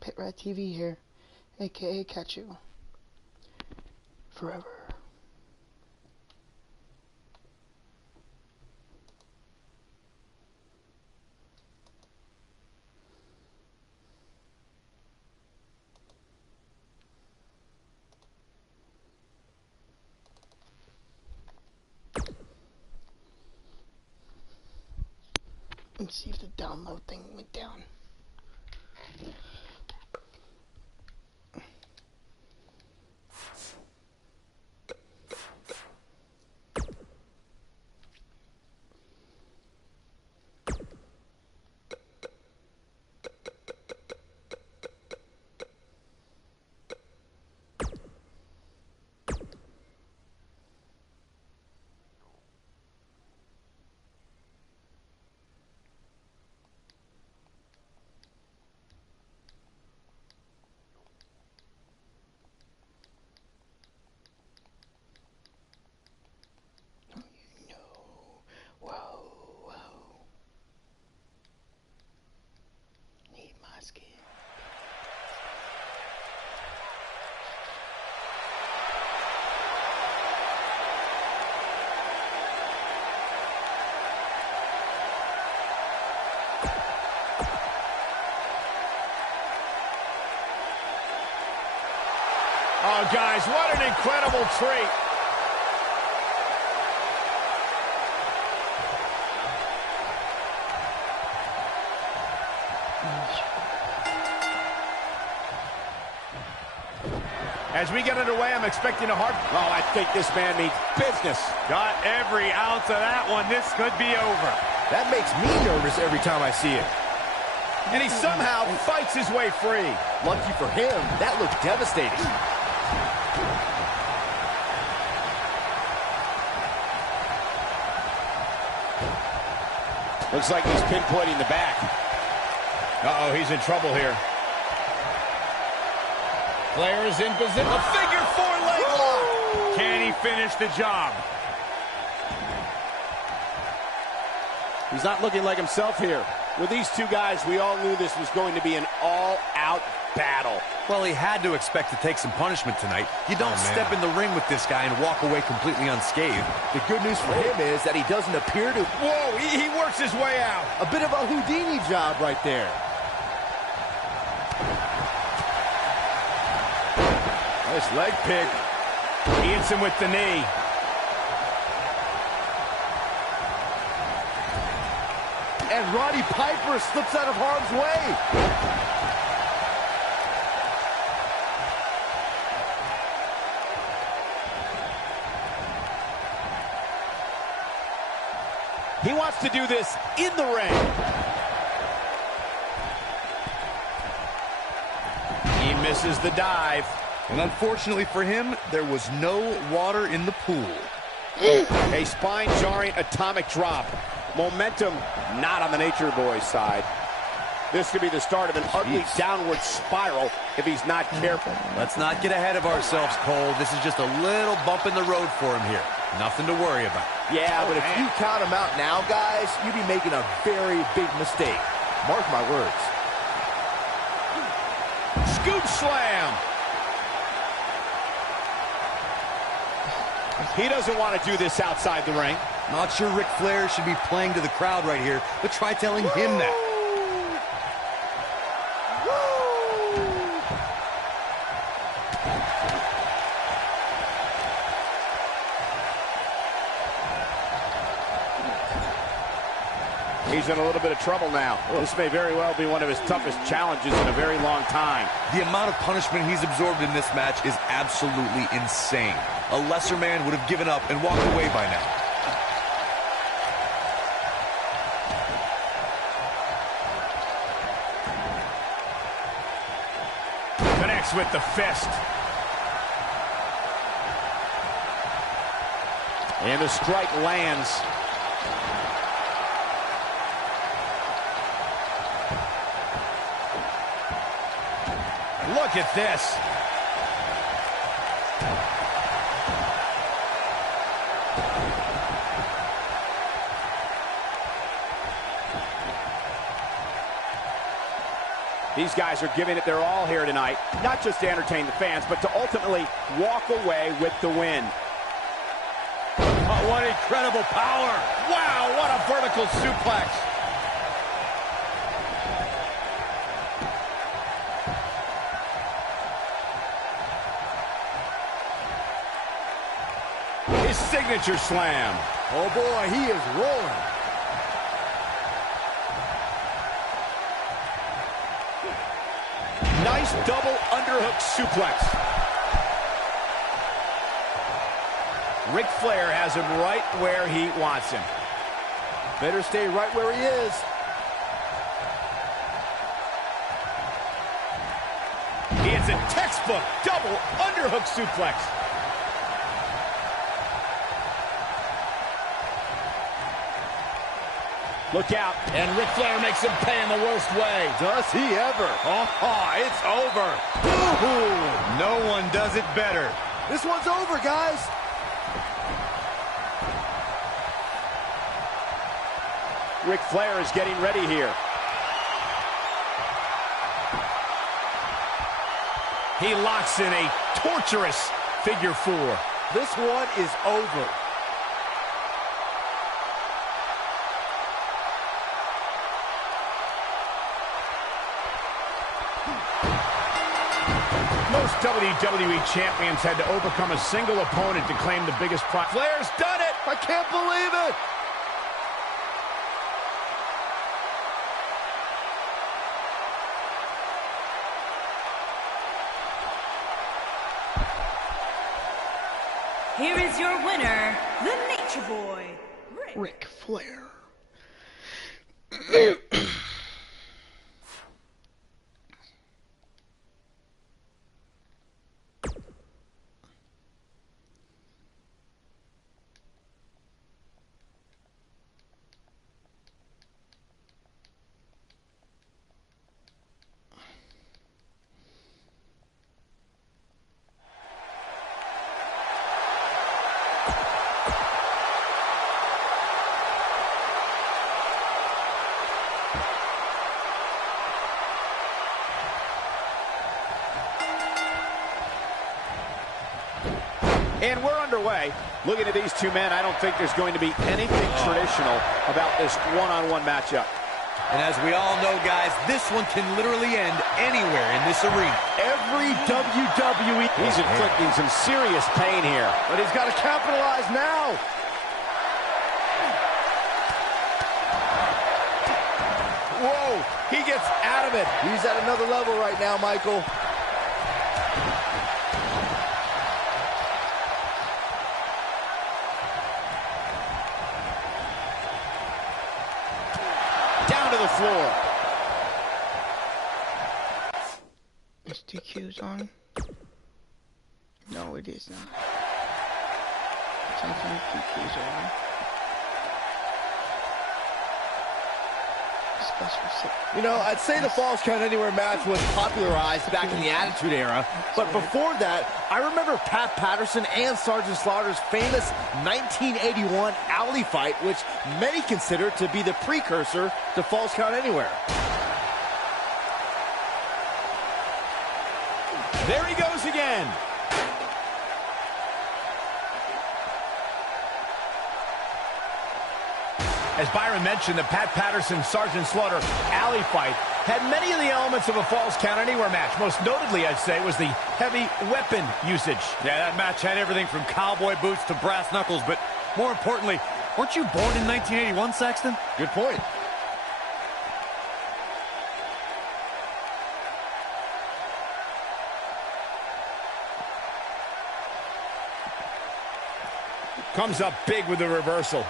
Pit Rat TV here, aka Catchu. Forever. Let's see if the download thing went down. Oh, guys, what an incredible treat. As we get underway, I'm expecting a hard... Oh, I think this man means business. Got every ounce of that one. This could be over. That makes me nervous every time I see it. And he somehow fights his way free. Lucky for him, that looked devastating. Looks like he's pinpointing the back. Uh-oh, he's in trouble here. Flair is in position. A figure four leg lock. Can he finish the job? He's not looking like himself here. With these two guys, we all knew this was going to be an all-out battle. Well, he had to expect to take some punishment tonight. You don't step in the ring with this guy and walk away completely unscathed. The good news for him is that he doesn't appear to... Whoa, he works his way out. A bit of a Houdini job right there. Nice leg pick. He hits him with the knee. And Roddy Piper slips out of harm's way. He wants to do this in the ring. He misses the dive. And unfortunately for him, there was no water in the pool. A spine-jarring atomic drop. Momentum not on the Nature Boy's side. This could be the start of an ugly downward spiral if he's not careful. Let's not get ahead of ourselves, Cole. This is just a little bump in the road for him here. Nothing to worry about. Yeah, but if you count him out now, guys, you'd be making a very big mistake. Mark my words. Scoop slam. He doesn't want to do this outside the ring. Not sure Ric Flair should be playing to the crowd right here, but try telling him that. He's in a little bit of trouble now. This may very well be one of his toughest challenges in a very long time. The amount of punishment he's absorbed in this match is absolutely insane. A lesser man would have given up and walked away by now. Connects with the fist. And the strike lands. Look at this. These guys are giving it their all here tonight, not just to entertain the fans, but to ultimately walk away with the win. Oh, what incredible power. Wow, what a vertical suplex. His signature slam. Oh boy, he is rolling. Nice double underhook suplex. Ric Flair has him right where he wants him. Better stay right where he is. He hits a textbook double underhook suplex. Look out. And Ric Flair makes him pay in the worst way. Does he ever? Oh, it's over. Ooh, no one does it better. This one's over, guys. Ric Flair is getting ready here. He locks in a torturous figure four. This one is over. Most WWE champions had to overcome a single opponent to claim the biggest prize. Flair's done it! I can't believe it! Here is your winner, the Nature Boy, Ric Flair. And we're underway. Looking at these two men, I don't think there's going to be anything traditional about this one-on-one matchup. And as we all know, guys, this one can literally end anywhere in this arena. Every WWE... He's inflicting some serious pain here. But he's got to capitalize now. Whoa, he gets out of it. He's at another level right now, Michael. Down to the floor. Is DQ's on? No, it is not. Sometimes DQ's on. You know, I'd say the Falls Count Anywhere match was popularized back in the Attitude Era, but before that, I remember Pat Patterson and Sergeant Slaughter's famous 1981 alley fight, which many consider to be the precursor to Falls Count Anywhere. There he goes again. As Byron mentioned, the Pat Patterson-Sergeant Slaughter alley fight had many of the elements of a Falls Count Anywhere match. Most notably, I'd say, was the heavy weapon usage. Yeah, that match had everything from cowboy boots to brass knuckles, but more importantly, weren't you born in 1981, Saxton? Good point. Comes up big with the reversal.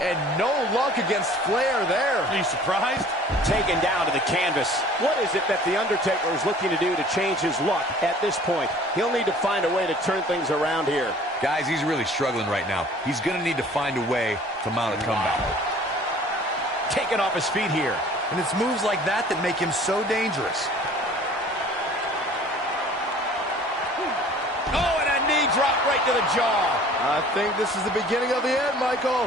And no luck against Flair there. Are you surprised? Taken down to the canvas. What is it that The Undertaker is looking to do to change his luck at this point? He'll need to find a way to turn things around here. Guys, he's really struggling right now. He's going to need to find a way to mount a comeback. Taken off his feet here. And it's moves like that that make him so dangerous. Oh, and a knee drop right to the jaw. I think this is the beginning of the end, Michael.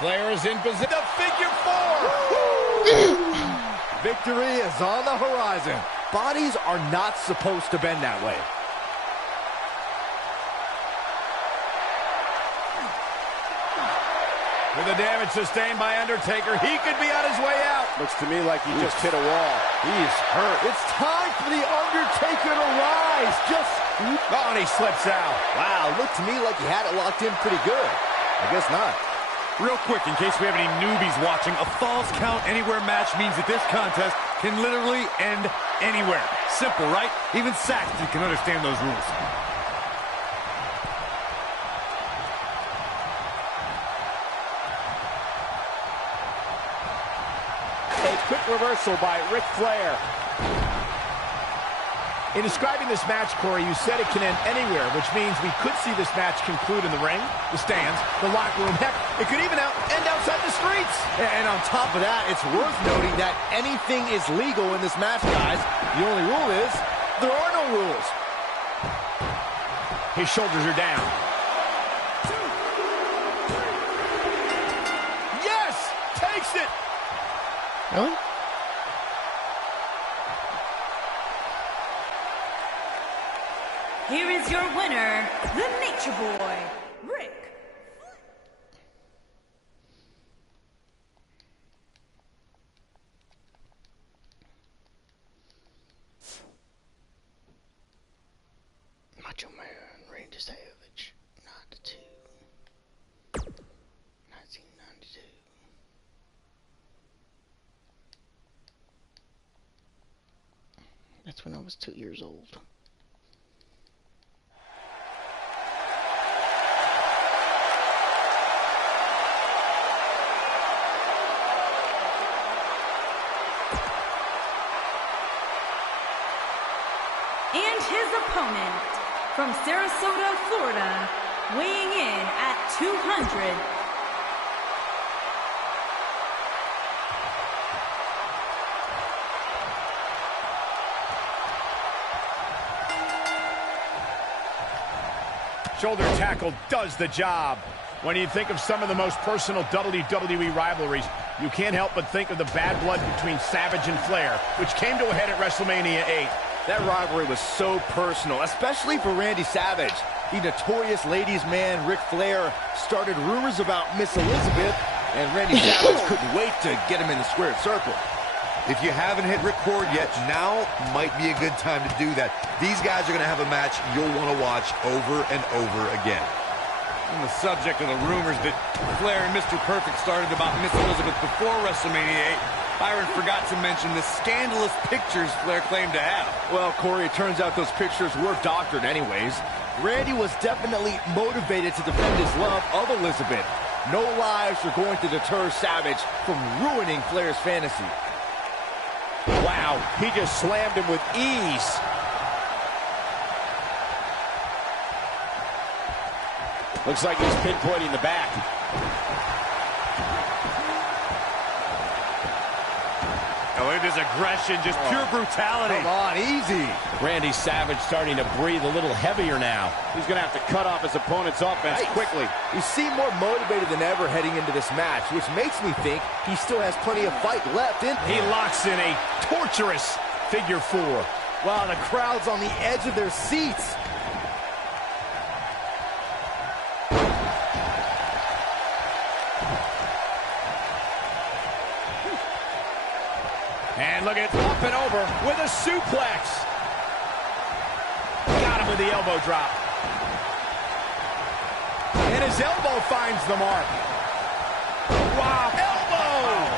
Flair is in position. The figure four. Woo! Victory is on the horizon. Bodies are not supposed to bend that way. With the damage sustained by Undertaker, he could be on his way out. Looks to me like he just hit a wall. He is hurt. It's time for the Undertaker to rise. Oh, and he slips out. Wow, looked to me like he had it locked in pretty good. I guess not. Real quick, in case we have any newbies watching, a Falls Count Anywhere match means that this contest can literally end anywhere. Simple, right? Even Saxton can understand those rules. A quick reversal by Ric Flair. In describing this match, Corey, you said it can end anywhere, which means we could see this match conclude in the ring, the stands, the locker room. Heck, it could even end outside the streets. And on top of that, it's worth noting that anything is legal in this match, guys. The only rule is there are no rules. His shoulders are down. Yes! Takes it! Really? Here is your winner, the Nature Boy, Rick. Macho Man, Randy Savage, 92. 1992. That's when I was 2 years old. And his opponent, from Sarasota, Florida, weighing in at 200. Shoulder tackle does the job. When you think of some of the most personal WWE rivalries, you can't help but think of the bad blood between Savage and Flair, which came to a head at WrestleMania 8. That rivalry was so personal, especially for Randy Savage. The notorious ladies' man, Ric Flair, started rumors about Miss Elizabeth, and Randy Savage couldn't wait to get him in the squared circle. If you haven't hit record yet, now might be a good time to do that. These guys are going to have a match you'll want to watch over and over again. On the subject of the rumors that Flair and Mr. Perfect started about Miss Elizabeth before WrestleMania 8, Byron forgot to mention the scandalous pictures Flair claimed to have. Well, Corey, it turns out those pictures were doctored anyways. Randy was definitely motivated to defend his love of Elizabeth. No lies are going to deter Savage from ruining Flair's fantasy. Wow, he just slammed him with ease. Looks like he's pinpointing the back. Oh, it is aggression, just pure brutality. Come on, easy. Randy Savage starting to breathe a little heavier now. He's going to have to cut off his opponent's offense quickly. He seemed more motivated than ever heading into this match, which makes me think he still has plenty of fight left in him. He locks in a torturous figure four. Wow, the crowd's on the edge of their seats. And look at up and over with a suplex. Got him with the elbow drop. And his elbow finds the mark. Wow, elbow!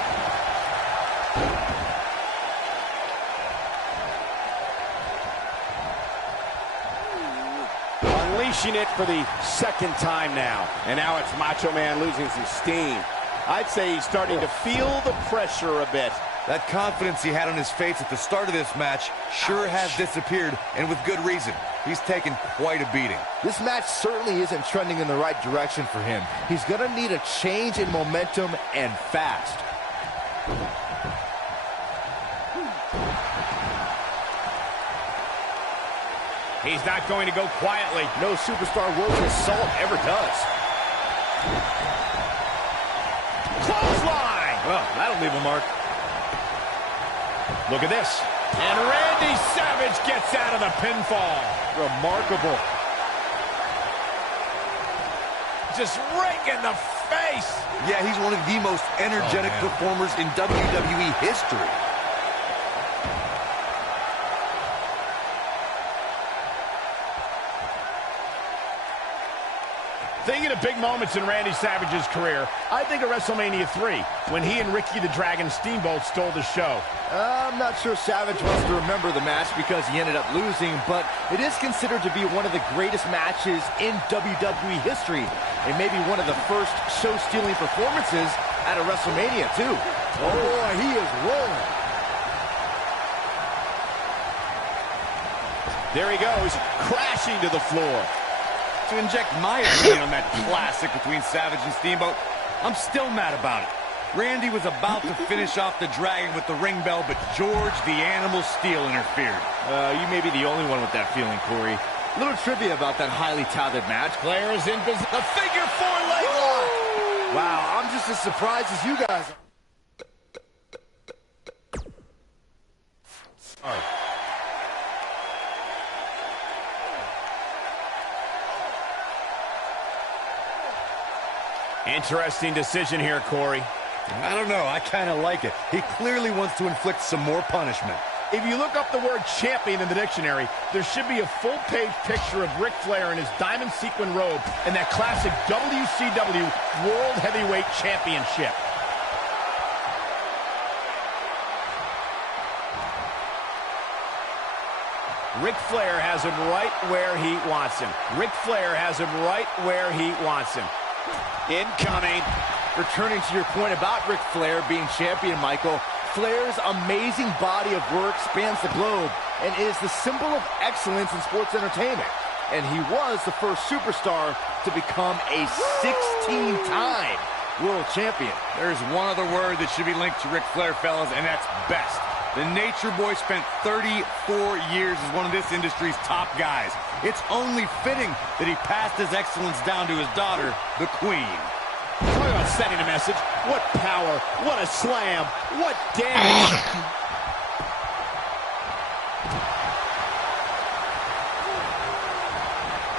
Unleashing it for the second time now. And now it's Macho Man losing some steam. I'd say he's starting to feel the pressure a bit. That confidence he had on his face at the start of this match sure has disappeared, and with good reason. He's taken quite a beating. This match certainly isn't trending in the right direction for him. He's going to need a change in momentum, and fast. He's not going to go quietly. No superstar worth his salt ever does. Clothesline! Well, that'll leave a mark. Look at this. And Randy Savage gets out of the pinfall. Remarkable. Just right in the face. Yeah, he's one of the most energetic performers in WWE history. Thinking of big moments in Randy Savage's career, I think of WrestleMania 3, when he and Ricky the Dragon Steamboat stole the show. I'm not sure Savage wants to remember the match because he ended up losing, but it is considered to be one of the greatest matches in WWE history, and maybe one of the first show-stealing performances at a WrestleMania, too. Oh, boy, he is rolling. There he goes, crashing to the floor. To inject my opinion on that classic between Savage and Steamboat, I'm still mad about it. Randy was about to finish off the Dragon with the ring bell, but George the Animal Steel interfered. You may be the only one with that feeling, Corey. Little trivia about that highly touted match. Flair is in position. The figure 4 leg lock. Wow, I'm just as surprised as you guys are. Interesting decision here, Corey. I don't know, I kind of like it. He clearly wants to inflict some more punishment. If you look up the word champion in the dictionary, there should be a full-page picture of Ric Flair in his diamond sequin robe and that classic WCW World Heavyweight Championship. Ric Flair has him right where he wants him. Ric Flair has him right where he wants him. Incoming. Returning to your point about Ric Flair being champion, Michael, Flair's amazing body of work spans the globe and is the symbol of excellence in sports entertainment. And he was the first superstar to become a 16-time world champion. There's one other word that should be linked to Ric Flair, fellas, and that's best. The Nature Boy spent 34 years as one of this industry's top guys. It's only fitting that he passed his excellence down to his daughter, the Queen. Talk about sending a message. What power, what a slam, what damage.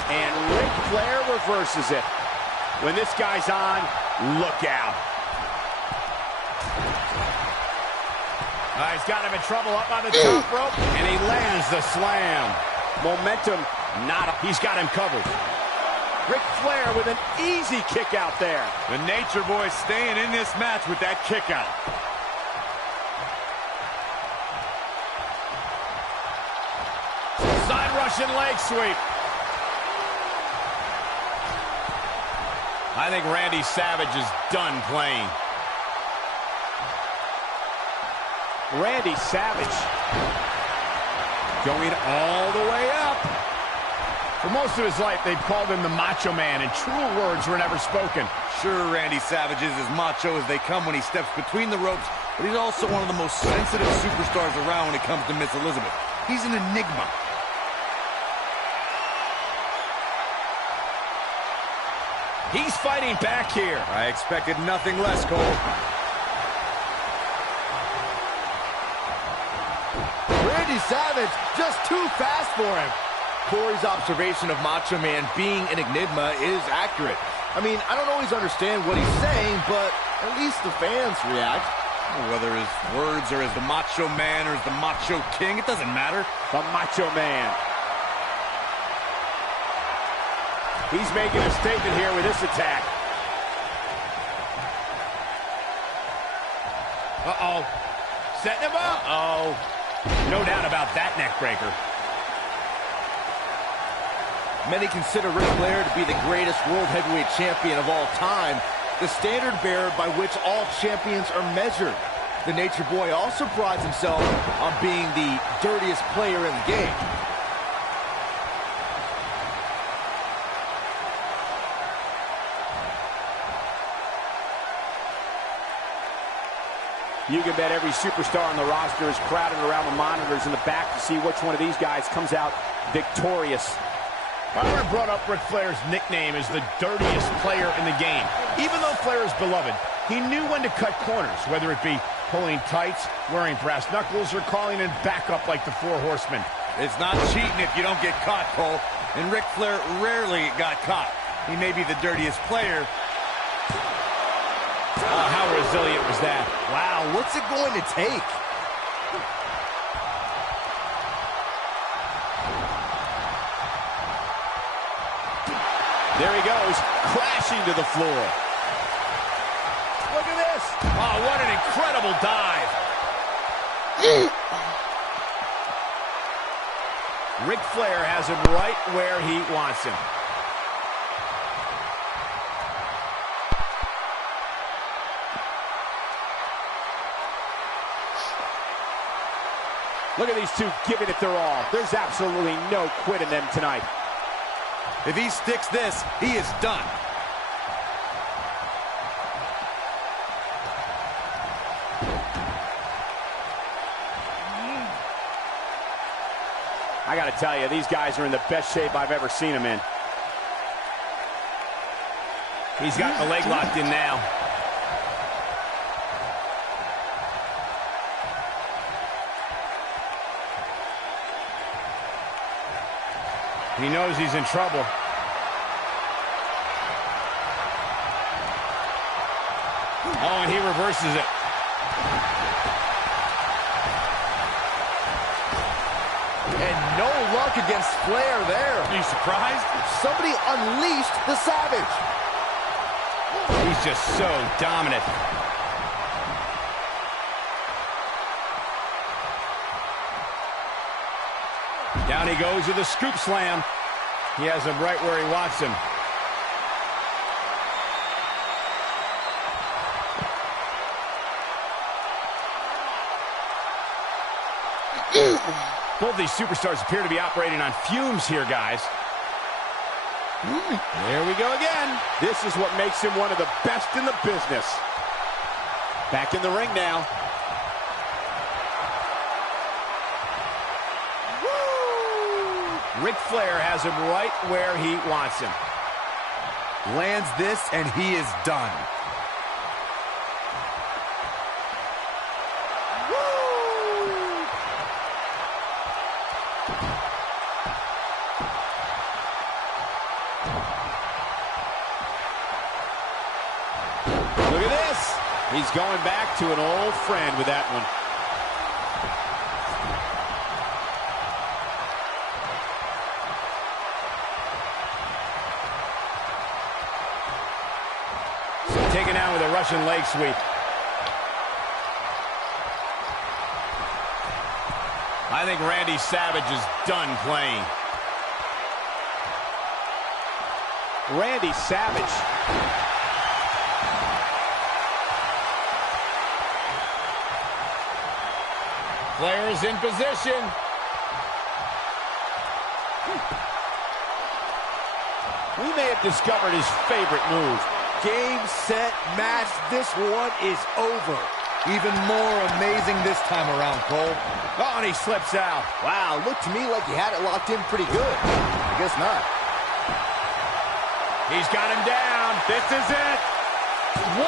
And Ric Flair reverses it. When this guy's on, look out. He's got him in trouble up on the top rope, And he lands the slam. Momentum, not up. He's got him covered. Ric Flair with an easy kick out there. The Nature Boy staying in this match with that kick out. side Russian leg sweep. I think Randy Savage is done playing. Randy Savage going all the way up. For most of his life, they've called him the Macho Man, and truer words were never spoken. Sure, Randy Savage is as macho as they come when he steps between the ropes, but he's also one of the most sensitive superstars around when it comes to Miss Elizabeth. He's an enigma. He's fighting back here. I expected nothing less, Cole. Randy Savage, just too fast for him. Corey's observation of Macho Man being an enigma is accurate. I mean, I don't always understand what he's saying, but at least the fans react. Whether his words are as the Macho Man or as the Macho King, it doesn't matter. The Macho Man. He's making a statement here with this attack. Uh-oh. Setting him up. Uh-oh. No doubt about that neck breaker. Many consider Ric Flair to be the greatest world heavyweight champion of all time, the standard bearer by which all champions are measured. The Nature Boy also prides himself on being the dirtiest player in the game. You can bet every superstar on the roster is crowded around the monitors in the back to see which one of these guys comes out victorious. Byron brought up Ric Flair's nickname as the dirtiest player in the game. Even though Flair is beloved, he knew when to cut corners, whether it be pulling tights, wearing brass knuckles, or calling in backup like the Four Horsemen. It's not cheating if you don't get caught, Cole. And Ric Flair rarely got caught. He may be the dirtiest player. How resilient was that? Wow, what's it going to take? There he goes, crashing to the floor. Look at this. Oh, what an incredible dive. Ric Flair has him right where he wants him. Look at these two giving it their all. There's absolutely no quit in them tonight. If he sticks this, he is done. I gotta tell you, these guys are in the best shape I've ever seen them in. He's got the leg locked in now. He knows he's in trouble. Oh, and he reverses it. And no luck against Flair there. Are you surprised? Somebody unleashed the Savage. He's just so dominant. Down he goes with a scoop slam. He has him right where he wants him. Both these superstars appear to be operating on fumes here, guys. There we go again. This is what makes him one of the best in the business. Back in the ring now. Ric Flair has him right where he wants him. Lands this, and he is done. Look at this. He's going back to an old friend with that one. Taken down with a Russian leg sweep. I think Randy Savage is done playing. Randy Savage. Flair is in position. We may have discovered his favorite move. Game, set, match. This one is over. Even more amazing this time around, Cole. Oh, and he slips out. Wow, looked to me like he had it locked in pretty good. I guess not. He's got him down. This is it. 1,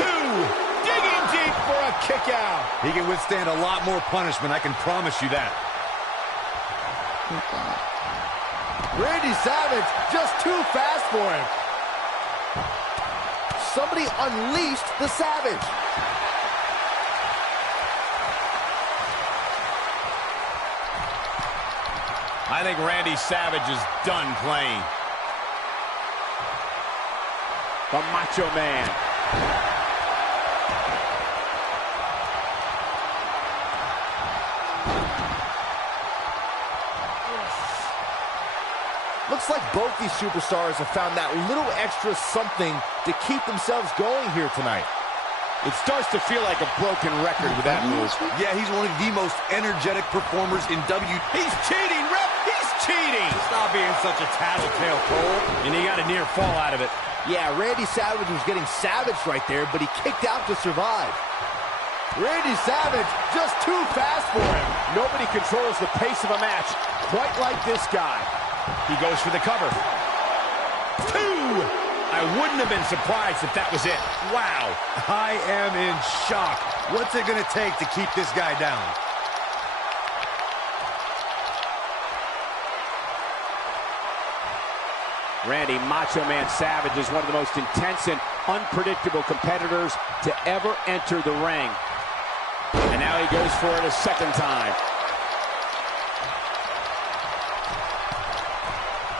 2. Digging deep for a kick out. He can withstand a lot more punishment, I can promise you that. Randy Savage just too fast for him. Somebody unleashed the Savage. I think Randy Savage is done playing. The Macho Man. Looks like both these superstars have found that little extra something to keep themselves going here tonight. It starts to feel like a broken record with that move. Yeah, he's one of the most energetic performers in He's cheating, ref! He's cheating! Stop being such a tattletale, Cole. And he got a near fall out of it. Yeah, Randy Savage was getting savaged right there, but he kicked out to survive. Randy Savage just too fast for him. Nobody controls the pace of a match quite like this guy. He goes for the cover. 2. I wouldn't have been surprised if that was it. Wow. I am in shock. What's it going to take to keep this guy down? Randy Macho Man Savage is one of the most intense and unpredictable competitors to ever enter the ring. And now he goes for it a second time.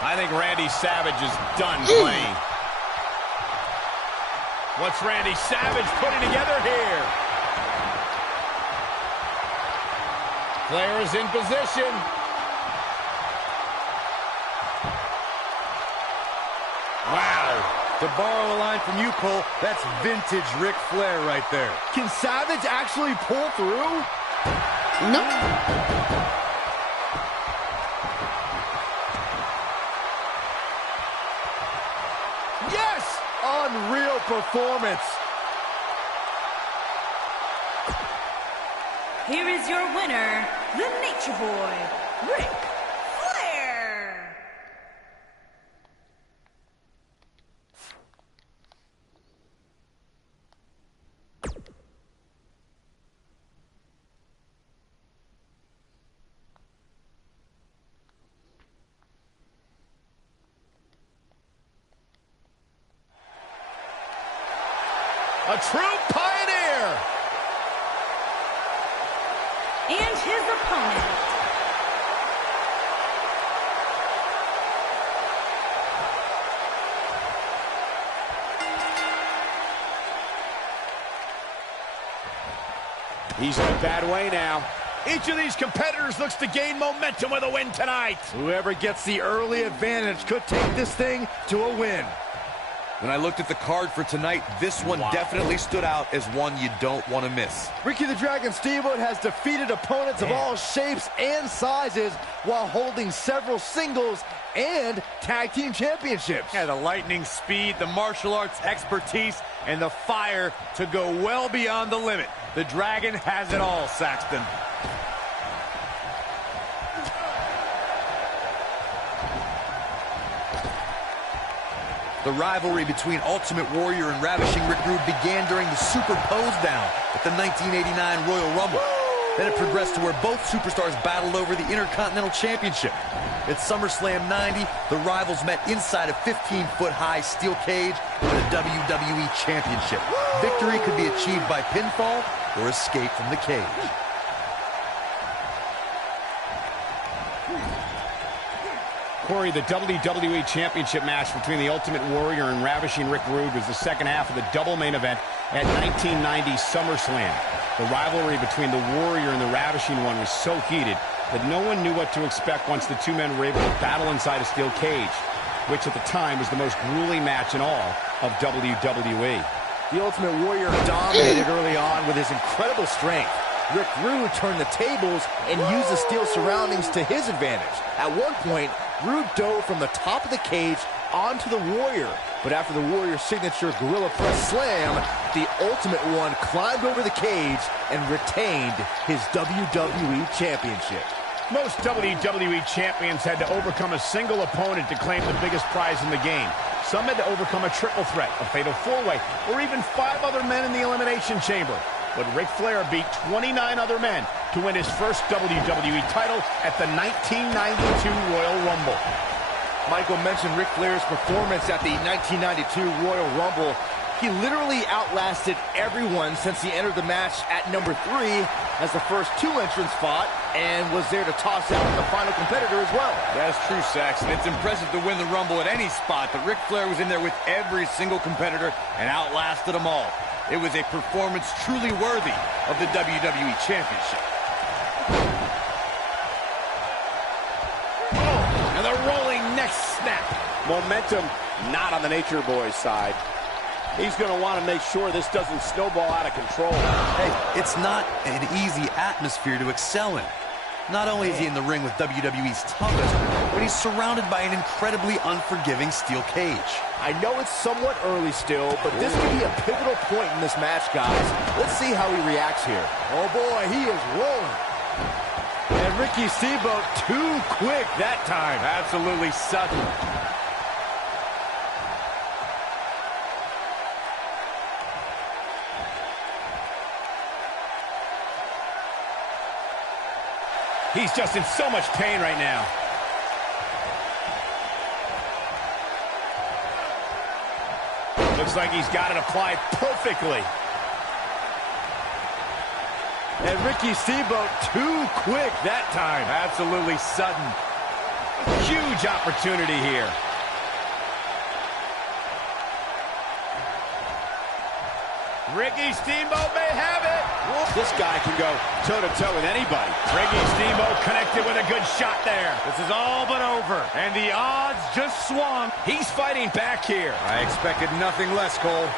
I think Randy Savage is done playing. What's Randy Savage putting together here? Flair is in position. Wow. To borrow a line from you, Cole, that's vintage Ric Flair right there. Can Savage actually pull through? No. Yes! Unreal performance. Here is your winner, the Nature Boy, Ric Flair. A true pioneer. And his opponent, He's in a bad way now. Each of these competitors looks to gain momentum with a win tonight. Whoever gets the early advantage could take this thing to a win. When I looked at the card for tonight, this one definitely stood out as one you don't want to miss. Ricky the Dragon Steamboat has defeated opponents of all shapes and sizes while holding several singles and tag team championships. Yeah, the lightning speed, the martial arts expertise, and the fire to go well beyond the limit. The Dragon has it all, Saxton. The rivalry between Ultimate Warrior and Ravishing Rick Rude began during the Super Pose Down at the 1989 Royal Rumble. Then it progressed to where both superstars battled over the Intercontinental Championship. At SummerSlam 90, the rivals met inside a 15-foot-high steel cage for the WWE Championship. Victory could be achieved by pinfall or escape from the cage. Corey, the WWE Championship match between the Ultimate Warrior and Ravishing Rick Rude was the second half of the double main event at 1990 SummerSlam. The rivalry between the Warrior and the Ravishing One was so heated that no one knew what to expect once the two men were able to battle inside a steel cage, which at the time was the most grueling match in all of WWE. The Ultimate Warrior dominated early on with his incredible strength. Rick Rude turned the tables and used the steel surroundings to his advantage. At one point, Rude dove from the top of the cage onto the Warrior. But after the Warrior's signature Gorilla Press Slam, the Ultimate One climbed over the cage and retained his WWE Championship. Most WWE champions had to overcome a single opponent to claim the biggest prize in the game. Some had to overcome a triple threat, a fatal four-way, or even 5 other men in the Elimination Chamber. But Ric Flair beat 29 other men to win his first WWE title at the 1992 Royal Rumble. Michael mentioned Ric Flair's performance at the 1992 Royal Rumble. He literally outlasted everyone since he entered the match at number 3 as the first 2 entrants fought and was there to toss out the final competitor as well. That's true, Saxon. It's impressive to win the Rumble at any spot, but Ric Flair was in there with every single competitor and outlasted them all. It was a performance truly worthy of the WWE Championship. Oh, and the rolling neck snap. Momentum not on the Nature Boy's side. He's going to want to make sure this doesn't snowball out of control. Hey, it's not an easy atmosphere to excel in. Not only is he in the ring with WWE's toughest, but he's surrounded by an incredibly unforgiving steel cage. I know it's somewhat early still, but this could be a pivotal point in this match, guys. Let's see how he reacts here. Oh boy, he is rolling. And Ricky Steamboat too quick that time. Absolutely sudden. He's just in so much pain right now. Looks like he's got it applied perfectly. And Ricky Steamboat too quick that time. Absolutely sudden. Huge opportunity here. Ricky Steamboat may have it. This guy can go toe-to-toe with anybody. Ricky Steamboat connected with a good shot there. This is all but over, and the odds just swung. He's fighting back here. I expected nothing less, Cole.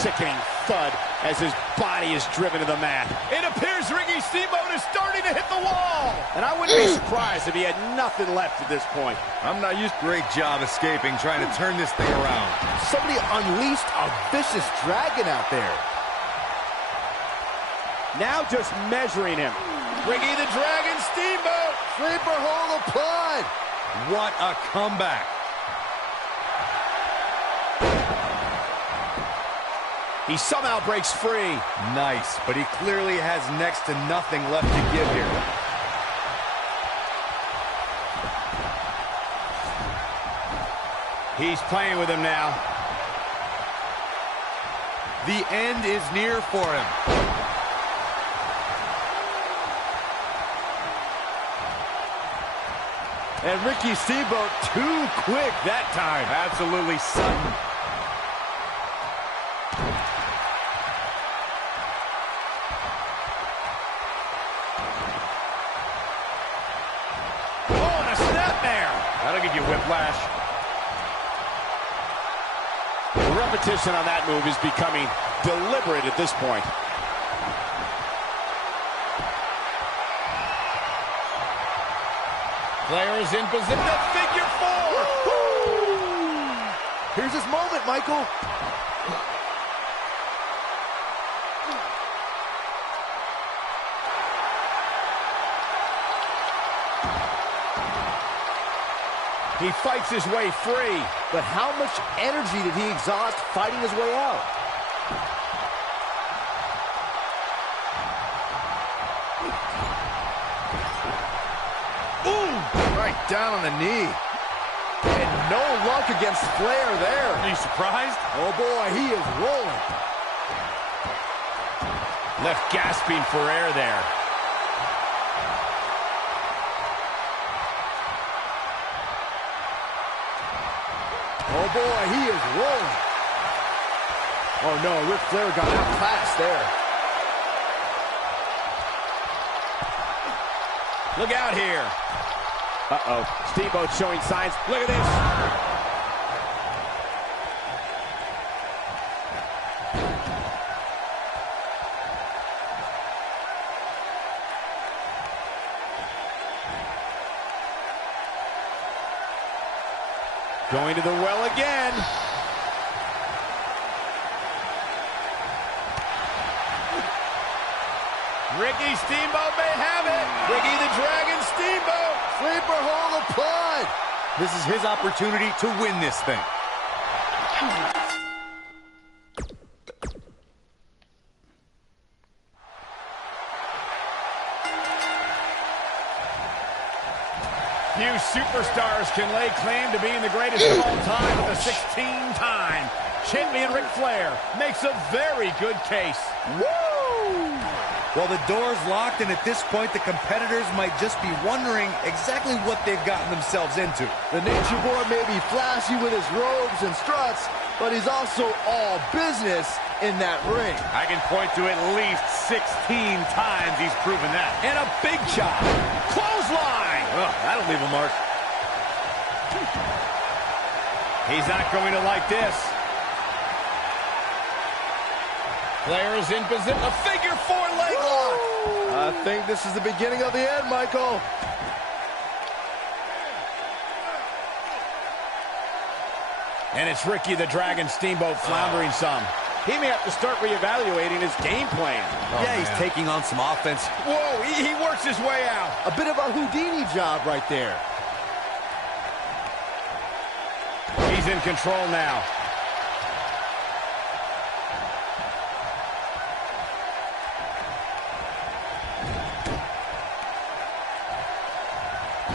Sickening thud as his body is driven to the mat. It appears Ricky Steamboat is starting to hit the wall. And I wouldn't be surprised if he had nothing left at this point. I'm not used. Great job escaping, trying to turn this thing around. Somebody unleashed a vicious dragon out there. Now just measuring him. Ricky the Dragon Steamboat. Sleeper hold applied. What a comeback. He somehow breaks free. Nice, but he clearly has next to nothing left to give here. He's playing with him now. The end is near for him. And Ricky Steamboat too quick that time. Absolutely sudden. That'll give you whiplash. The repetition on that move is becoming deliberate at this point. Flair is in position. The figure four. Here's his moment, Michael. He fights his way free. But how much energy did he exhaust fighting his way out? Ooh! Right down on the knee. And no luck against Flair there. Are you surprised? Oh boy, he is rolling. Left gasping for air there. Oh boy, he is rolling. Oh no, Ric Flair got outclassed there. Look out here. Uh-oh. Steamboat showing signs. Look at this. Going to the well again. Ricky Steamboat may have it. Ricky the Dragon Steamboat. Sleeper hold applied. This is his opportunity to win this thing. Few superstars can lay claim to being the greatest of all time, but the 16-time champion Ric Flair makes a very good case. Woo! Well, the door's locked, and at this point, the competitors might just be wondering exactly what they've gotten themselves into. The Nature Boy may be flashy with his robes and struts, but he's also all business in that ring. I can point to at least 16 times he's proven that. And a big shot. Clothesline. Oh, that'll leave a mark. He's not going to like this. Flair is in position. A figure four leg lock. I think this is the beginning of the end, Michael. And it's Ricky the Dragon Steamboat floundering some. He may have to start reevaluating his game plan. He's taking on some offense. Whoa, he works his way out. A bit of a Houdini job right there. He's in control now.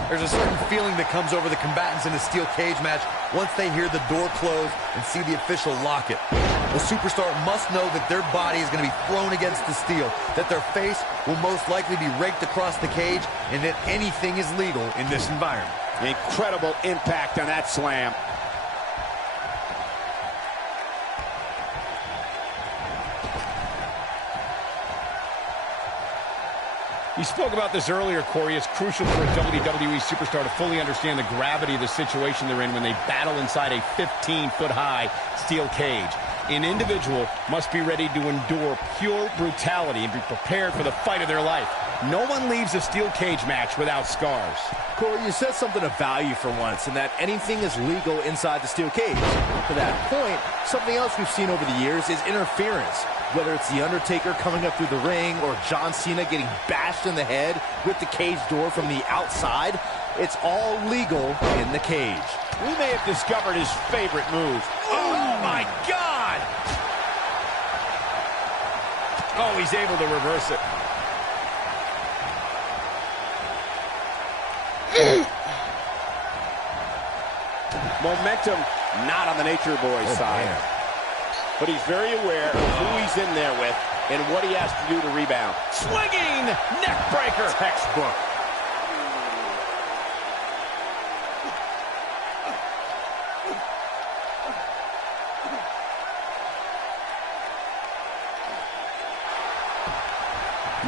There's a certain feeling that comes over the combatants in a steel cage match once they hear the door close and see the official lock it. The superstar must know that their body is going to be thrown against the steel, that their face will most likely be raked across the cage, and that anything is legal in this environment. Incredible impact on that slam. You spoke about this earlier, Corey. It's crucial for a WWE superstar to fully understand the gravity of the situation they're in when they battle inside a 15-foot-high steel cage. An individual must be ready to endure pure brutality and be prepared for the fight of their life. No one leaves a steel cage match without scars. Corey, you said something of value for once, and that anything is legal inside the steel cage. To that point, something else we've seen over the years is interference. Whether it's The Undertaker coming up through the ring or John Cena getting bashed in the head with the cage door from the outside, it's all legal in the cage. We may have discovered his favorite move. Oh, my God! Oh, he's able to reverse it. Momentum not on the Nature Boy's side. Man. But he's very aware of who he's in there with and what he has to do to rebound. Swinging neck breaker. Textbook.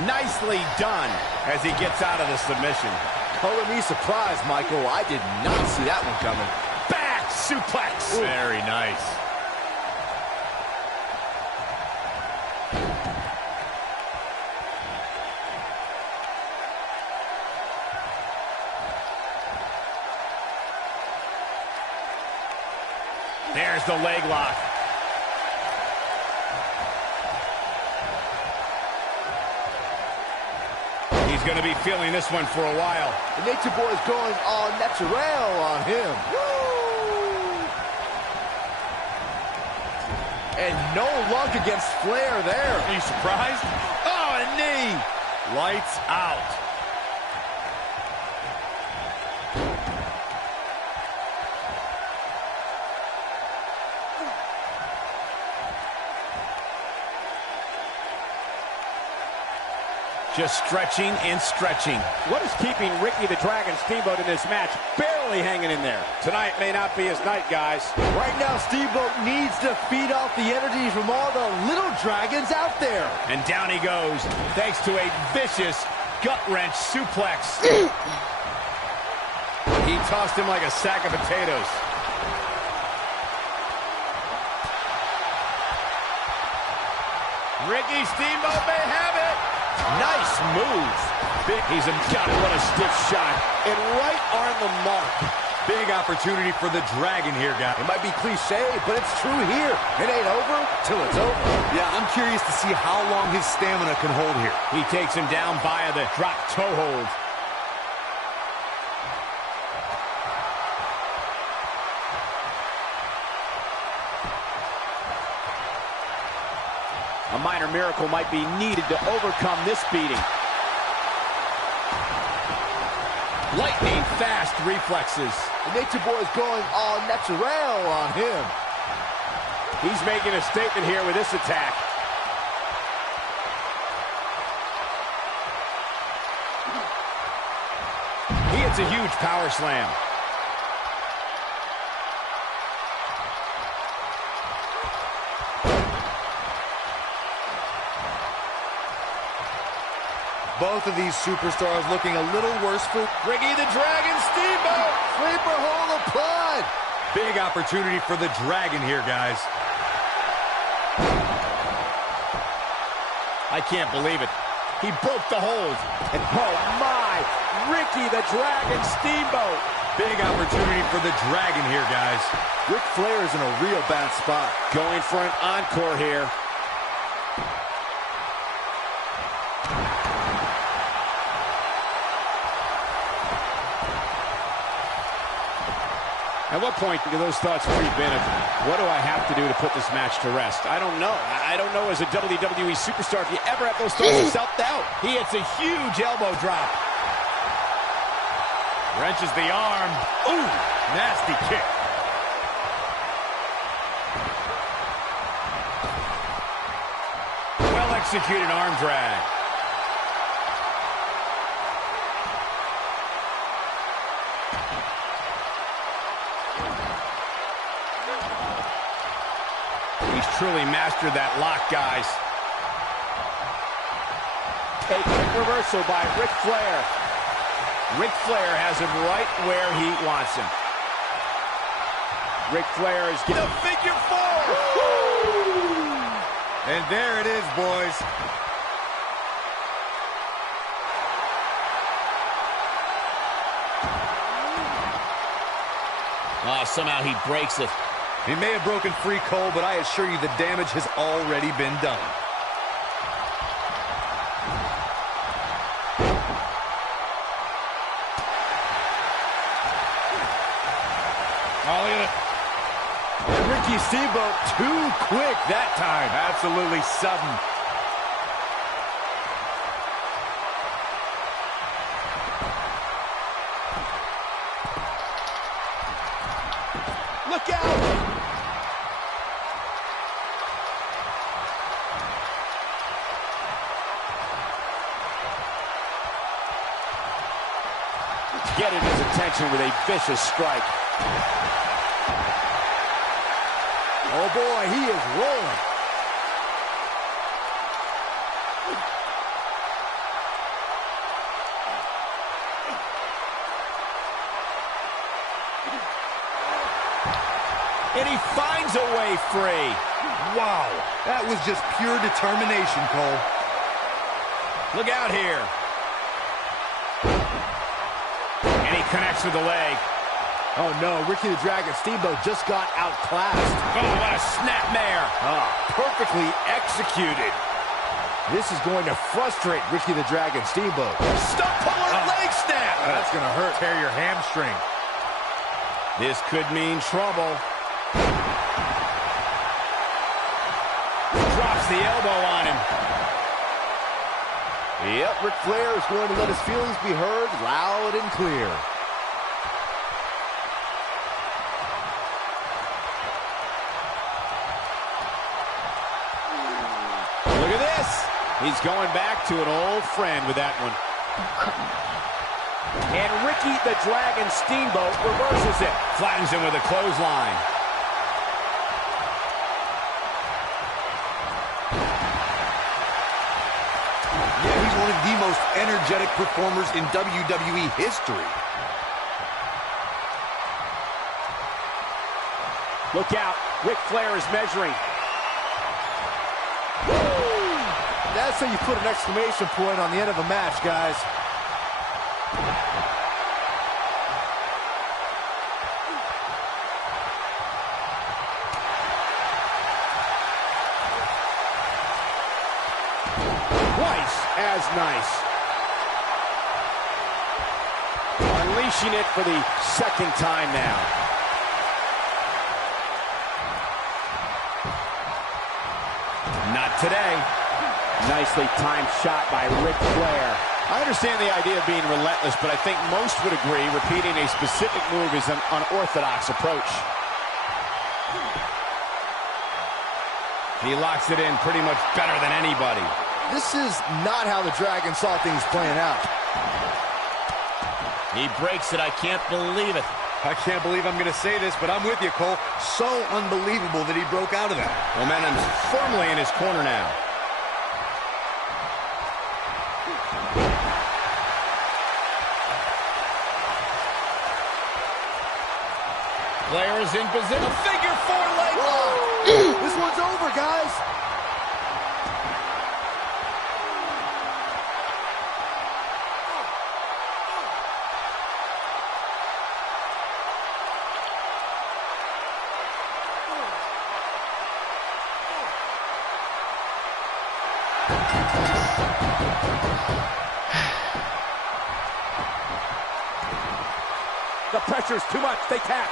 Nicely done as he gets out of the submission. Color me surprised, Michael. I did not see that one coming. Back suplex. Ooh. Very nice. There's the leg lock. He's going to be feeling this one for a while. The Nature Boy is going all natural on him. Woo! And no luck against Flair there. Are you surprised? Oh, a knee. Lights out. Just stretching and stretching. What is keeping Ricky the Dragon Steamboat in this match? Barely hanging in there. Tonight may not be his night, guys. Right now, Steamboat needs to feed off the energy from all the little dragons out there. And down he goes, thanks to a vicious gut-wrench suplex. He tossed him like a sack of potatoes. Ricky Steamboat may have it. Nice move. He's got it. What a stiff shot. And right on the mark. Big opportunity for the Dragon here, guys. It might be cliche, but it's true here. It ain't over till it's over. Yeah, I'm curious to see how long his stamina can hold here. He takes him down via the drop toe hold. A minor miracle might be needed to overcome this beating. Lightning fast reflexes. The Nature Boy is going all natural on him. He's making a statement here with this attack. He hits a huge power slam. Both of these superstars looking a little worse for Ricky the Dragon Steamboat. Sleeper hold applied. big opportunity for the Dragon here, guys. I can't believe it. He broke the hold. And oh my, Ricky the Dragon Steamboat. Big opportunity for the Dragon here, guys. Ric Flair is in a real bad spot. Going for an encore here. At what point do those thoughts creep in of what do I have to do to put this match to rest? I don't know. I don't know as a WWE superstar if you ever have those thoughts of self-doubt. He hits a huge elbow drop. Wrenches the arm. Ooh, nasty kick. Well-executed arm drag. He's truly mastered that lock, guys. A quick reversal by Ric Flair. Ric Flair has him right where he wants him. Ric Flair is getting a figure four. And there it is, boys. Oh, somehow he breaks it. He may have broken free, Cole, but I assure you the damage has already been done. Oh, look at it. And Ricky Steamboat too quick that time. Absolutely sudden. Look out! Getting his attention with a vicious strike. Oh boy, he is rolling. And he finds a way free. Wow, that was just pure determination, Cole. Look out here. And he connects with the leg. Oh no, Ricky the Dragon Steamboat just got outclassed. Oh, what a snapmare. Perfectly executed. This is going to frustrate Ricky the Dragon Steamboat. Stump puller leg snap. That's going to hurt. Tear your hamstring. This could mean trouble. Drops the elbow on him. Yep, Ric Flair is going to let his feelings be heard loud and clear. Look at this. He's going back to an old friend with that one. And Ricky the Dragon Steamboat reverses it. Flattens him with a clothesline. Yeah, he's one of the most energetic performers in WWE history. Look out. Ric Flair is measuring. That's how you put an exclamation point on the end of a match, guys. Twice as nice. Unleashing it for the second time now. Not today. Nicely timed shot by Ric Flair. I understand the idea of being relentless, but I think most would agree repeating a specific move is an unorthodox approach. He locks it in pretty much better than anybody. This is not how the Dragon saw things playing out. He breaks it. I can't believe it. I can't believe I'm going to say this, but I'm with you, Cole. So unbelievable that he broke out of that. Momentum's firmly in his corner now. Flair is in position. A figure four leg lock. This one's over, guys. The pressure's too much. They tap.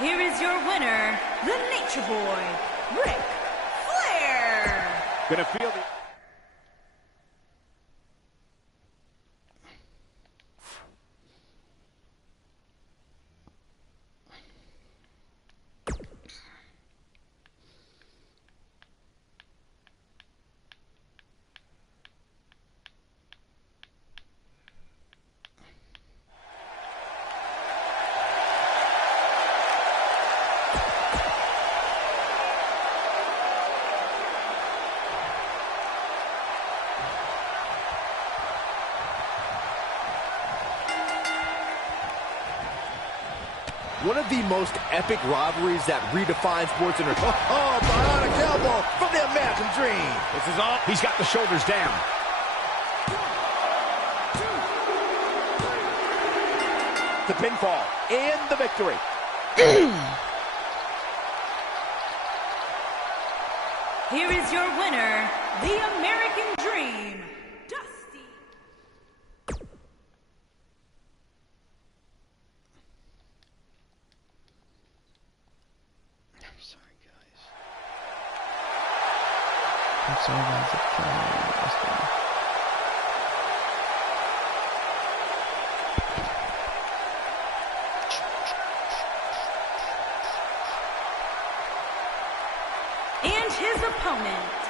Here is your winner, the Nature Boy, Ric Flair. Gonna feel the... One of the most epic rivalries that redefines sports entertainment. Oh, bionic elbow from the American Dream. This is all. He's got the shoulders down. The pinfall and the victory. Here is your winner, the American Dream, Dusty. I'm sorry, guys. I'm sorry, guys. And his opponent.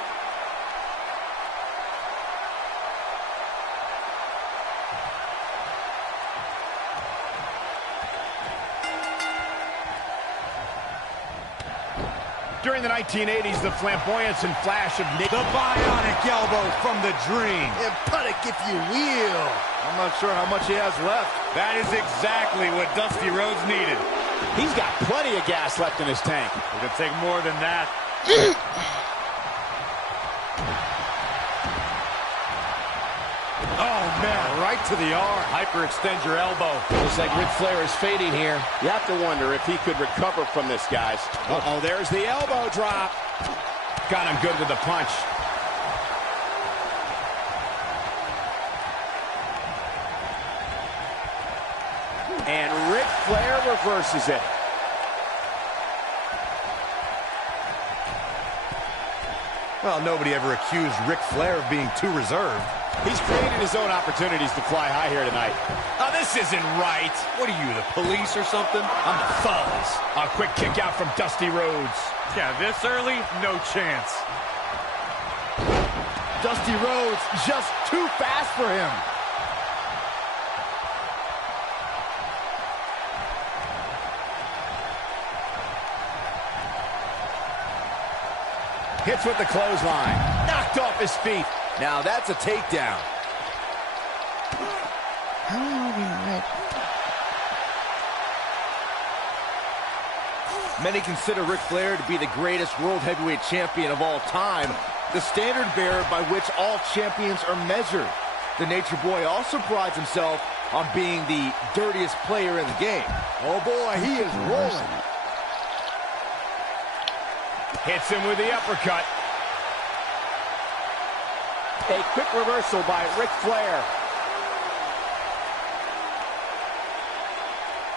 During the 1980s, the flamboyance and flash of Nick. The bionic elbow from the Dream. And put it if you will. I'm not sure how much he has left. That is exactly what Dusty Rhodes needed. He's got plenty of gas left in his tank. It could take more than that. Oh, man, right to the arm. Hyperextend your elbow. Looks like Ric Flair is fading here. You have to wonder if he could recover from this, guys. Uh-oh, there's the elbow drop. Got him good with the punch. And Ric Flair reverses it. Well, nobody ever accused Ric Flair of being too reserved. He's created his own opportunities to fly high here tonight. Now, this isn't right. What are you, the police or something? I'm the Fuzz. A quick kick out from Dusty Rhodes. Yeah, this early? No chance. Dusty Rhodes just too fast for him. Hits with the clothesline. Knocked off his feet. Now that's a takedown. How long are we already? Many consider Ric Flair to be the greatest world heavyweight champion of all time, the standard bearer by which all champions are measured. The Nature Boy also prides himself on being the dirtiest player in the game. Oh boy, he is rolling. Hits him with the uppercut. A quick reversal by Ric Flair.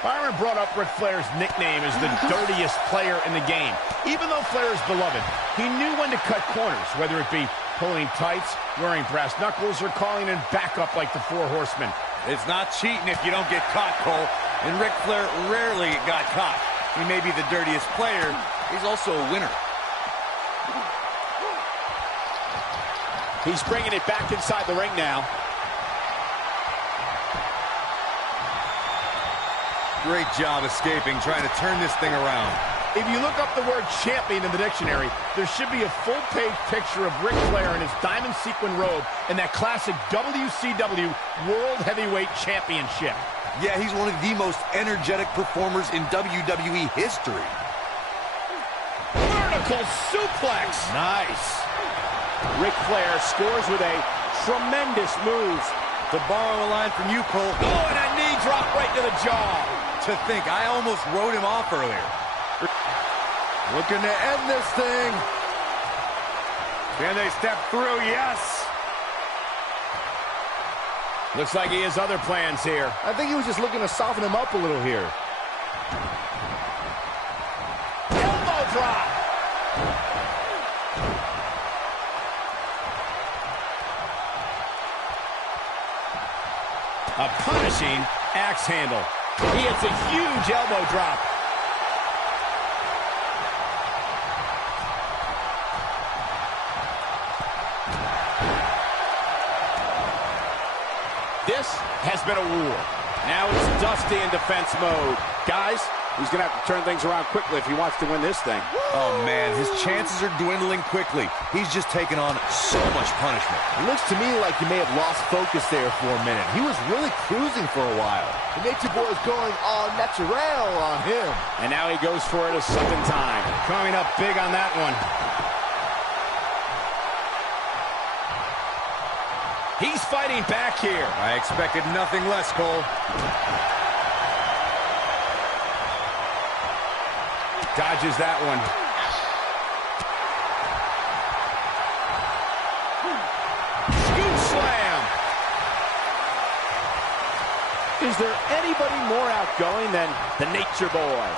Byron brought up Ric Flair's nickname as the dirtiest player in the game. Even though Flair is beloved, he knew when to cut corners, whether it be pulling tights, wearing brass knuckles, or calling in backup like the Four Horsemen. It's not cheating if you don't get caught, Cole. And Ric Flair rarely got caught. He may be the dirtiest player. He's also a winner. He's bringing it back inside the ring now. Great job escaping, trying to turn this thing around. If you look up the word champion in the dictionary, there should be a full-page picture of Ric Flair in his diamond sequin robe and that classic WCW World Heavyweight Championship. Yeah, he's one of the most energetic performers in WWE history. Vertical suplex. Nice. Ric Flair scores with a tremendous move. To borrow a line from you, Cole. Oh, and a knee drop right to the jaw. To think, I almost wrote him off earlier. Looking to end this thing. Can they step through? Yes. Looks like he has other plans here. I think he was just looking to soften him up a little here. drop. A punishing axe handle. He hits a huge elbow drop. This has been a war. Now it's Dusty in defense mode. Guys, he's going to have to turn things around quickly if he wants to win this thing. Oh, man, his chances are dwindling quickly. He's just taken on so much punishment. It looks to me like he may have lost focus there for a minute. He was really cruising for a while. The Nature Boy is going all natural on him. And now he goes for it a second time. Coming up big on that one. He's fighting back here. I expected nothing less, Cole. Dodges that one. Scoop slam. Is there anybody more outgoing than the Nature Boy?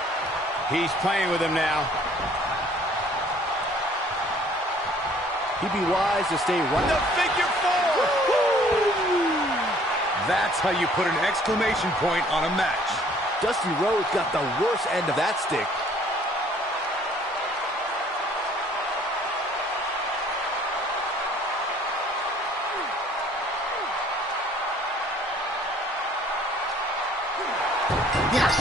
He's playing with him now. He'd be wise to stay right. The figure four. That's how you put an exclamation point on a match. Dusty Rhodes got the worst end of that stick. Yes!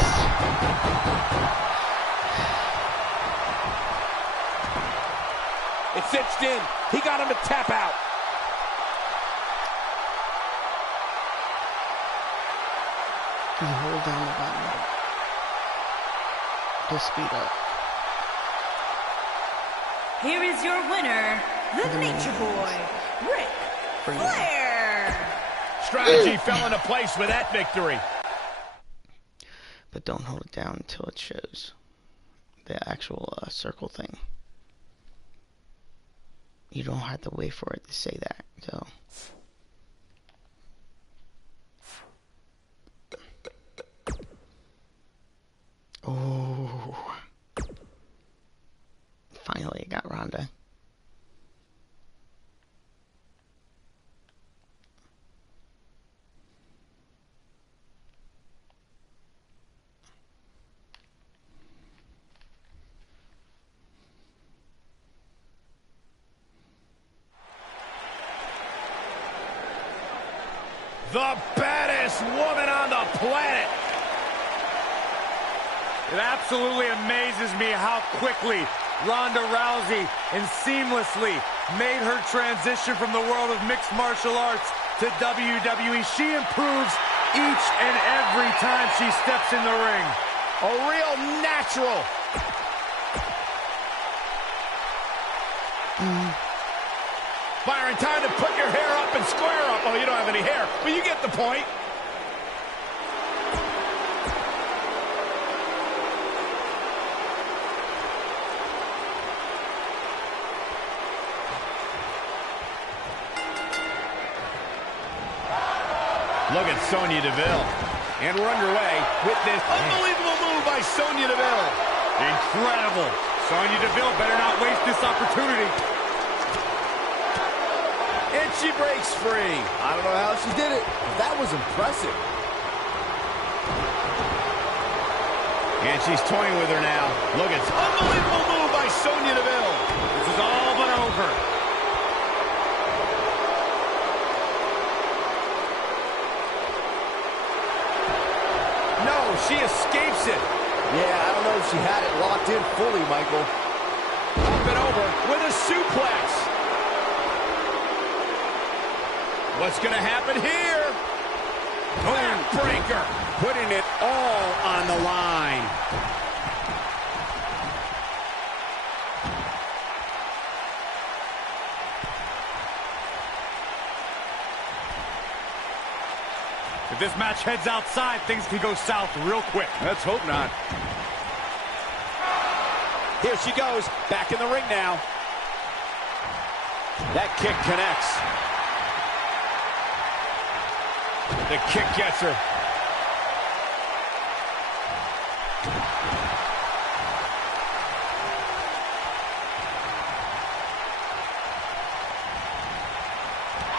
It's cinched in. He got him to tap out. You hold down the button to speed up. Here is your winner, the Nature Boy, Ric Flair. Strategy fell into place with that victory. But don't hold it down until it shows the actual circle thing. You don't have to wait for it to say that, so. Oh. Finally, I got Ronda. The baddest woman on the planet. It absolutely amazes me how quickly Ronda Rousey and seamlessly made her transition from the world of mixed martial arts to WWE. She improves each and every time she steps in the ring. A real natural. Byron, time to put your hair up and square up. Oh, you don't have any hair, but you get the point. Look at Sonya Deville. And we're underway with this Unbelievable move by Sonya Deville. Incredible. Sonya Deville better not waste this opportunity. And she breaks free. I don't know how she did it, but that was impressive. And she's toying with her now. Look at Unbelievable move by Sonya Deville. This is all but over. No, she escapes it. Yeah, I don't know if she had it locked in fully, Michael. Up and over with a suplex. What's going to happen here? Backbreaker. Putting it all on the line. If this match heads outside, things can go south real quick. Let's hope not. Here she goes, back in the ring now. That kick connects. the kick gets her.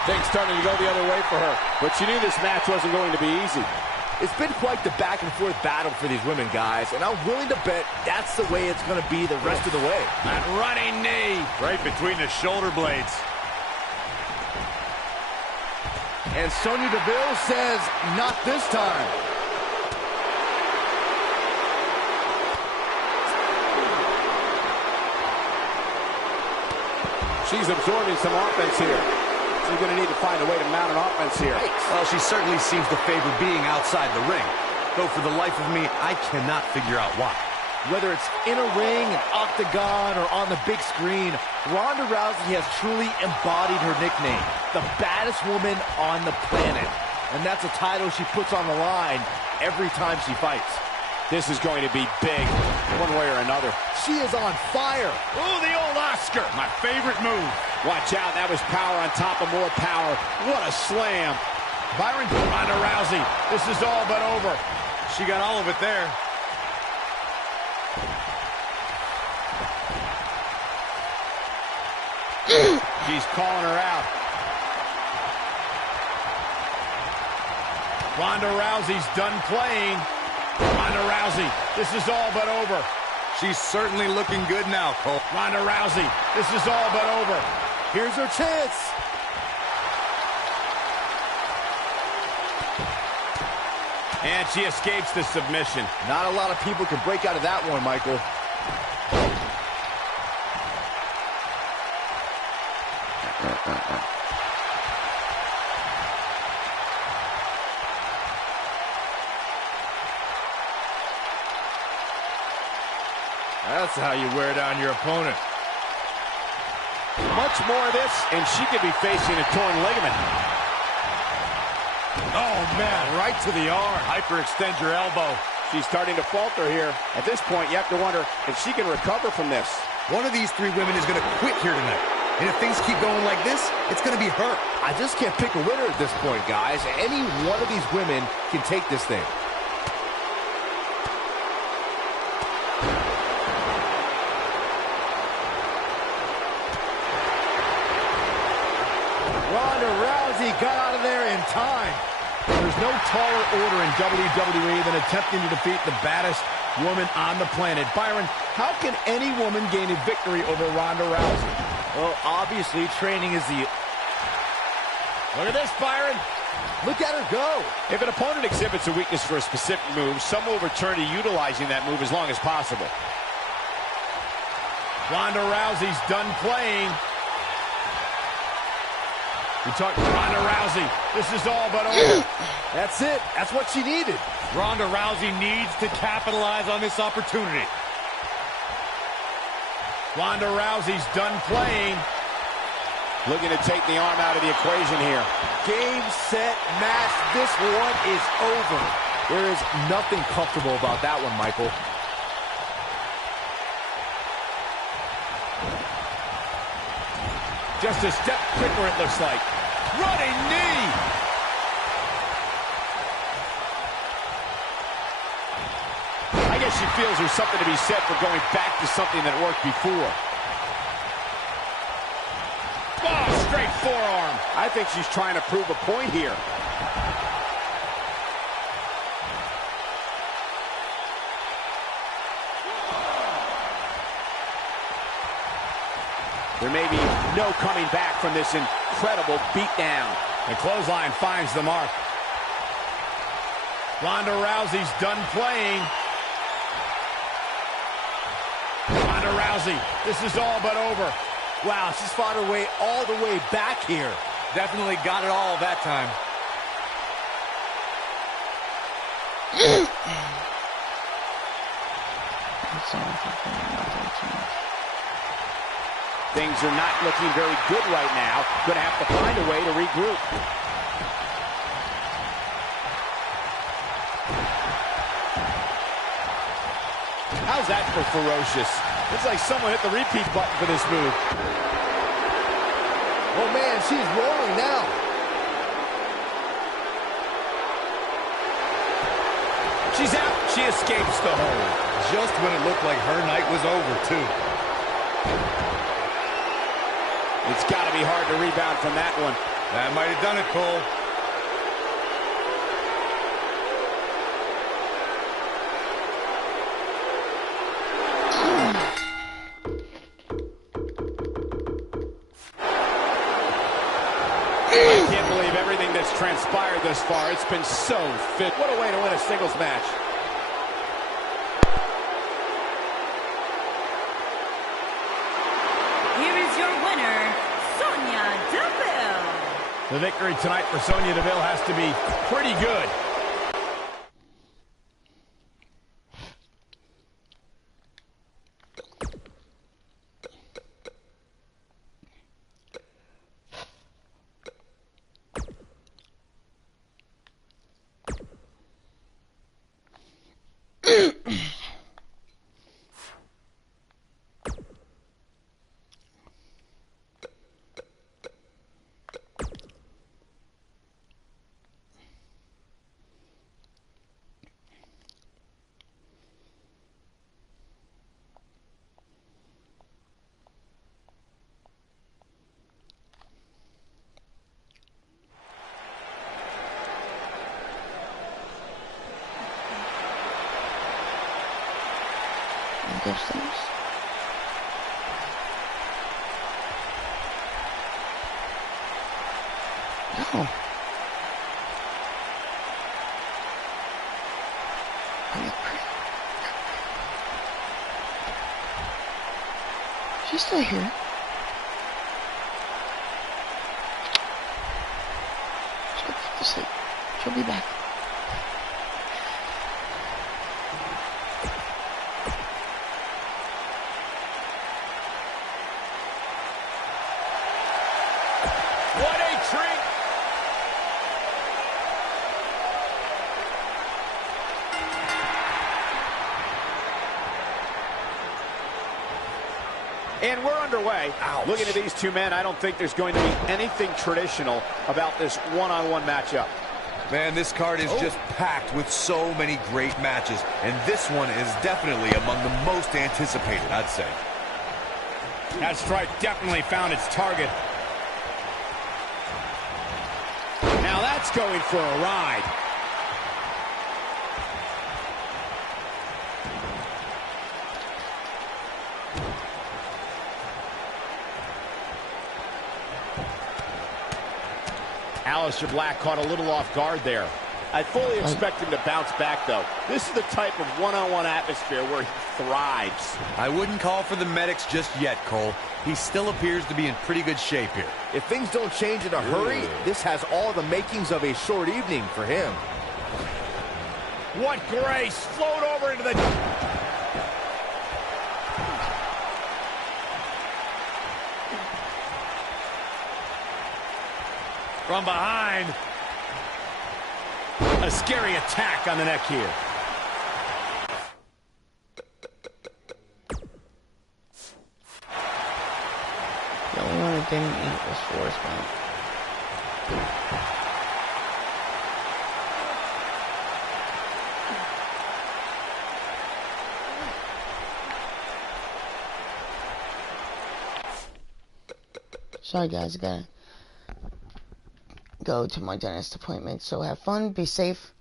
Things starting to go the other way for her. But she knew this match wasn't going to be easy. It's been quite the back-and-forth battle for these women, guys, and I'm willing to bet that's the way it's going to be the rest of the way. That running knee right between the shoulder blades. And Sonya Deville says, not this time. She's absorbing some offense here. She's going to need to find a way to mount an offense here. Well, she certainly seems to favor being outside the ring. Though for the life of me, I cannot figure out why. Whether it's in a ring, an octagon, or on the big screen, Ronda Rousey has truly embodied her nickname, the baddest woman on the planet. And that's a title she puts on the line every time she fights. This is going to be big, one way or another. She is on fire. Ooh, the old Oscar, my favorite move. Watch out, that was power on top of more power. What a slam. Byron, Ronda Rousey, this is all but over. She got all of it there. She's calling her out. Ronda Rousey's done playing. Ronda Rousey, this is all but over. She's certainly looking good now, Cole. Ronda Rousey, this is all but over. Here's her chance. And she escapes the submission. Not a lot of people can break out of that one, Michael. That's how you wear down your opponent. Much more of this, and she could be facing a torn ligament. Oh, man, right to the arm. Hyperextend your elbow. She's starting to falter here. At this point, you have to wonder if she can recover from this. One of these three women is going to quit here tonight. And if things keep going like this, it's going to be her. I just can't pick a winner at this point, guys. Any one of these women can take this thing. Ronda Rousey got out of there in time. There's no taller order in WWE than attempting to defeat the baddest woman on the planet. Byron, how can any woman gain a victory over Ronda Rousey? Well, obviously, training is the... Look at this, Byron. Look at her go. If an opponent exhibits a weakness for a specific move, some will return to utilizing that move as long as possible. Ronda Rousey's done playing. We talked Ronda Rousey. This is all but over. That's it. That's what she needed. Ronda Rousey needs to capitalize on this opportunity. Ronda Rousey's done playing. Looking to take the arm out of the equation here. Game, set, match. This one is over. There is nothing comfortable about that one, Michael. Just a step quicker, it looks like. Running knee. I guess she feels there's something to be said for going back to something that worked before. Oh, straight forearm. I think she's trying to prove a point here. There may be no coming back from this incredible beatdown. The clothesline finds the mark. Ronda Rousey's done playing. Ronda Rousey, this is all but over. Wow, she's fought her way all the way back here. Definitely got it all that time. Things are not looking very good right now. Going to have to find a way to regroup. How's that for ferocious? Looks like someone hit the repeat button for this move. Oh, man, she's rolling now. She's out. She escapes the hold. Just when it looked like her night was over, too. It's got to be hard to rebound from that one. That might have done it, Cole. I can't believe everything that's transpired thus far. It's been so fit. What a way to win a singles match. Here is your winner, Sonya Deville. The victory tonight for Sonya Deville has to be pretty good. Upstairs. No. She's still here. She'll go back to sleep. She'll be back. What a treat! And we're underway. Ouch. Looking at these two men, I don't think there's going to be anything traditional about this one-on-one matchup. Man, this card is just packed with so many great matches, and this one is definitely among the most anticipated, I'd say. That strike definitely found its target. Now that's going for a ride. Aleister Black caught a little off guard there. I fully expect him to bounce back, though. This is the type of one-on-one atmosphere where he thrives. I wouldn't call for the medics just yet, Cole. He still appears to be in pretty good shape here. If things don't change in a hurry, this has all the makings of a short evening for him. What grace! Float over into the... From behind. A scary attack on the neck here. The only one that didn't eat was Forrest Gump. Sorry guys, I gotta go to my dentist appointment. So have fun, be safe,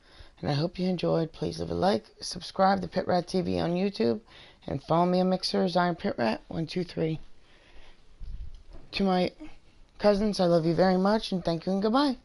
and I hope you enjoyed. Please leave a like, subscribe to Pit Rat TV on YouTube, and follow me on Mixer as Iron Pit Rat 123. To my cousins, I love you very much, and thank you and goodbye.